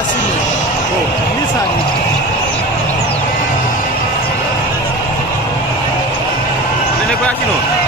asini. Oh, Nisani. Nene kwa asino.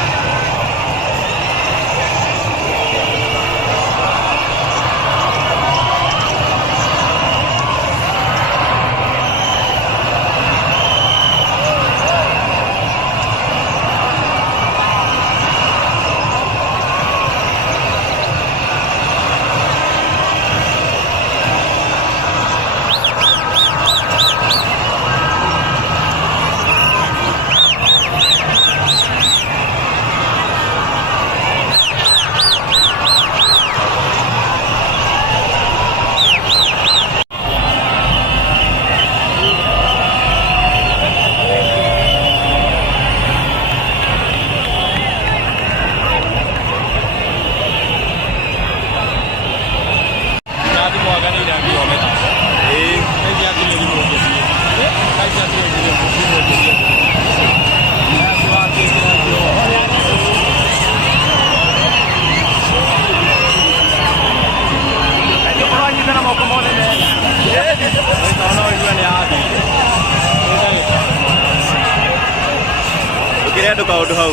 Kira kau doh,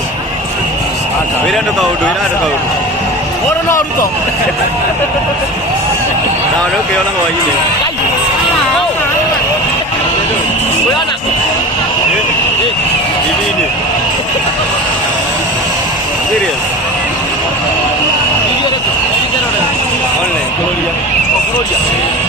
kira kau doh. Orang orang tu. Tahu tu kau orang awak ini. Bukan? Ini. Serius. Online. Oh,